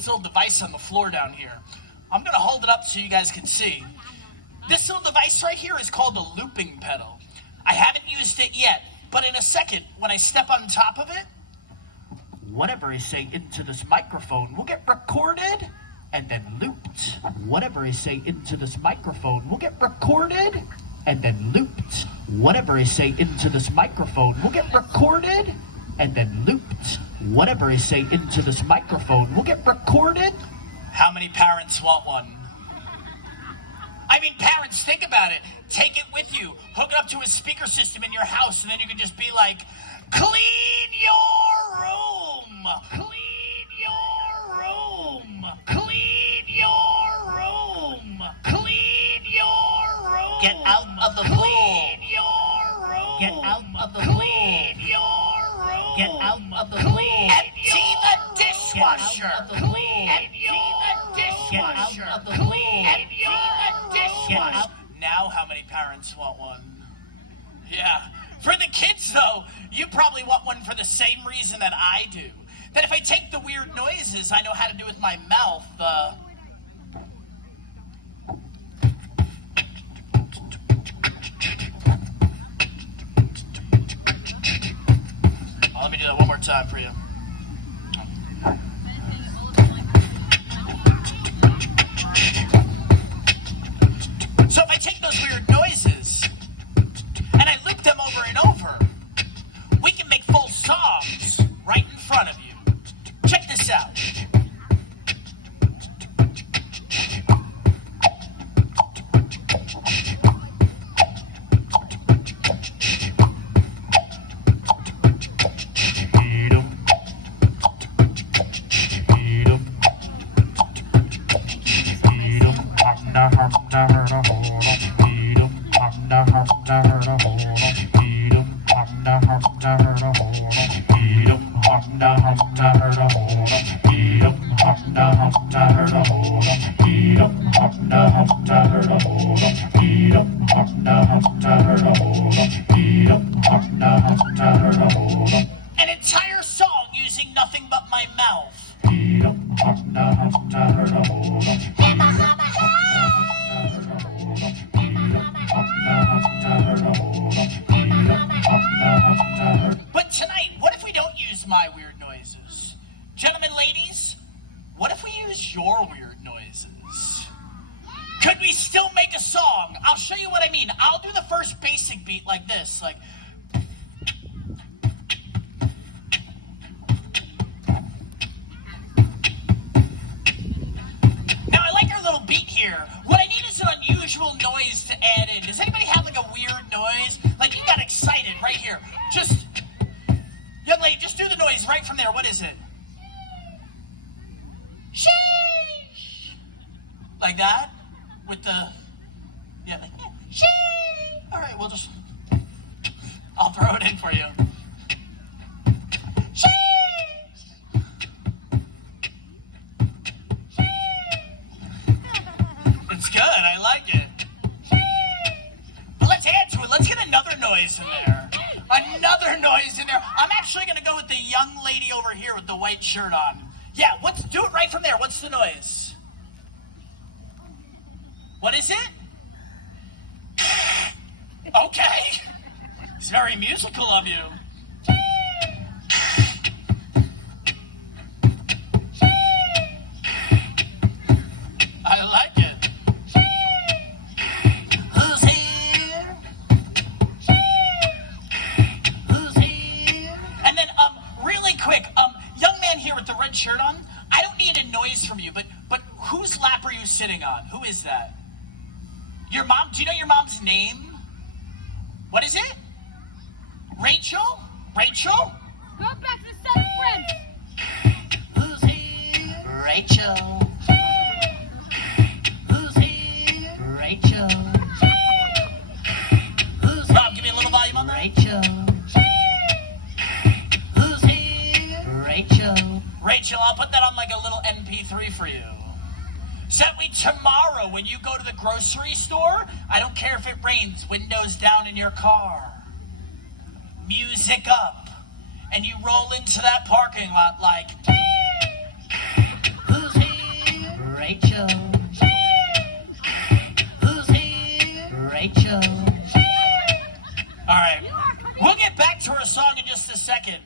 this little device on the floor down here. I'm going to hold it up so you guys can see. This little device right here is called a looping pedal. I haven't used it yet, but in a second, when I step on top of it, whatever I say into this microphone will get recorded and then looped. Whatever I say into this microphone will get recorded and then looped. Whatever I say into this microphone will get recorded and then looped. Whatever I say into this microphone will get recorded. How many parents want one? I mean, parents, think about it. Take it with you. Hook it up to a speaker system in your house, and then you can just be like, clean your room! Clean your room! Clean your room! Clean your room! Get out of the pool! Clean your room! Get out of the pool! Clean your room! Get out of the pool! Empty the dishwasher! Empty the dishwasher! Empty the dishwasher! Now how many parents want one? Yeah. For the kids, though, you probably want one for the same reason that I do. That if I take the weird noises I know how to do with my mouth, let me do that one more time for you. So if I take those weird noises and I loop them over and over, we can make full songs right in front of you. Check this out. An entire song using nothing but my mouth. But tonight, what if we don't use my weird noises? Gentlemen, ladies, what if we use your weird noises? Could we still make a song? I'll show you what I mean. I'll do the first basic beat like this, like... Now, I like our little beat here. What I need is an unusual noise to add in. Does anybody have like a weird noise? Like you got excited right here. Just, young lady, just do the noise right from there. What is it? Sheesh. Like that? With the, yeah, like, sheesh. All right, we'll just, I'll throw it in for you. Sheesh. It's good, I like it. But let's add to it. Let's get another noise in there. Another noise in there. I'm actually going to go with the young lady over here with the white shirt on. Yeah, do it right from there. What's the noise? What is it? Okay. It's very musical of you. I like it. Who's here? Who's here? And then, really quick, young man here with the red shirt on, I don't need a noise from you, but whose lap are you sitting on? Who is that? Your mom? Do you know your mom's name? What is it? Rachel? Rachel? Go back to the set of friends. Who's here? Rachel. Who's here? Rachel. Who's Rob, give me a little volume on that. Rachel. Who's here? Rachel. Rachel, I'll put that on like a little MP3 for you. So that way tomorrow when you go to the grocery store, I don't care if it rains, windows down in your car, music up, and you roll into that parking lot like, who's Rachel. All right. We'll get back to her song in just a second.